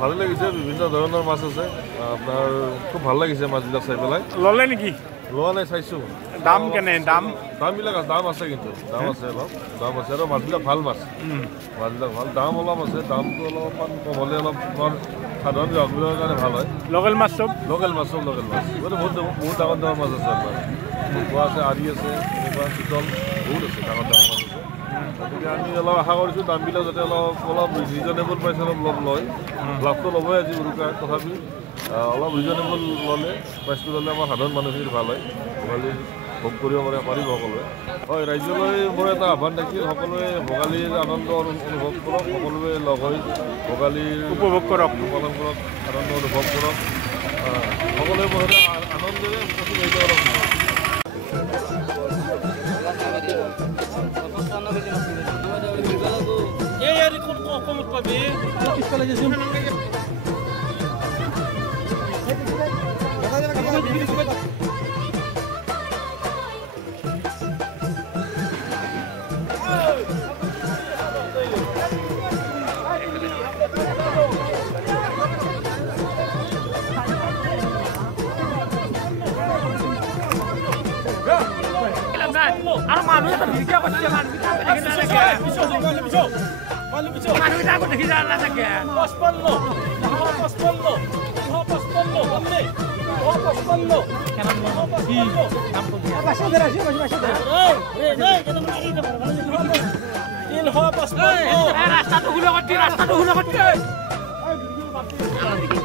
ভালো লাগিছে, বিভিন্ন ধৰণৰ মাছ আছে। আপোনাৰ খুব ভাল লাগিছে মাছবিলাক চাই পেলাই। ললে নেকি? লোৱা নাই, চাইছোঁ। দাম কেনে? দামবিলাক দাম আছে, কিন্তু দাম আছে, অলপ দাম আছে আৰু মাছবিলাক ভাল মাছ। মাছবিলাক ভাল, দাম অলপ আছে। দামটো অলপমান কম হ'লে অলপ আমাৰ সাধাৰণ গ্ৰাহকবিলাকৰ কাৰণে ভাল হয়। লোকেল মাছ চব? লোকেল মাছ চব লোকেল মাছ। বহুত ডাঙৰ ডাঙৰ মাছ আছে আপোনাৰ। ভকুৱা আছে, আৰি আছে, এনেকুৱা চিতল বহুত আছে, ডাঙৰ ডাঙৰ মাছ আছে। গতিকে আমি অলপ আশা কৰিছোঁ দামবিলাক যাতে অলপ ৰিজনেবল প্ৰাইচ অলপ লয়। লাভটো ল'বই আজি উৰুকা, তথাপি অলপ ৰিজনেবল ল'লে, প্ৰাইচটো ল'লে আমাৰ সাধাৰণ মানুহখিনিৰ ভাল হয়। ভোগালী ভোগ কৰিব পাৰিব সকলোৱে। হয়, ৰাজ্যলৈ মোৰ এটা আহ্বান থাকিল, সকলোৱে ভোগালীৰ আনন্দ অনুভৱ কৰক, সকলোৱে লগ হৈ ভোগালীৰ উপভোগ কৰক, পালন কৰক, আনন্দ অনুভৱ কৰক। সকলোৱে মুঠতে আনন্দেৰে অতিবাহিত কৰক। কমত পাবি আৰু মানুহ এটা ভিডিঅ' কৰিছে, মানুহ আগত দেখি যা নাথাকে। 55 ৰাস্তাটো